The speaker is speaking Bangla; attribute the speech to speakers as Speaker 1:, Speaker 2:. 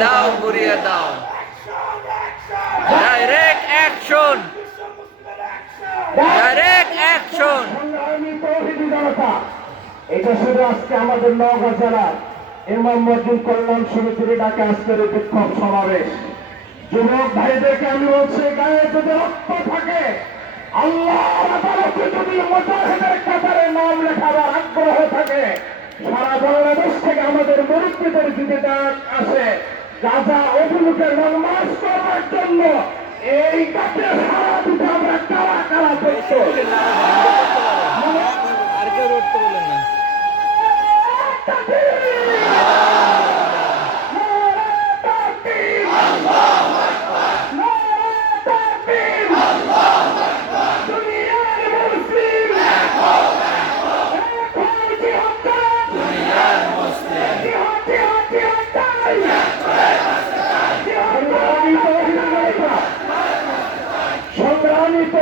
Speaker 1: দিয়ে দাও। ডাইরেক্ট অ্যাকশন ডাইরেক্ট অ্যাকশন
Speaker 2: এটা শুধু আজকে আমাদের নওগাঁ জেলার ইমাম মসজিদ কল্যাণ সমিতির ডাকে আজকের বিক্ষোভ সমাবেশ। যুবক ভাইদেরকে আমি বলছি, গায়ে যদি রক্ত থাকে আল্লাহ যদি মুজাহিদের কাতারে নাম লেখাবার আগ্রহ থাকে, সারা বাংলাদেশ থেকে আমাদের মুরব্বীদের যদি ডাক আসে রাজা অভিমুখে মার্চ করার জন্য এই কাছে সারা দিতে আমরা কারা কারা প্রস্তুত anything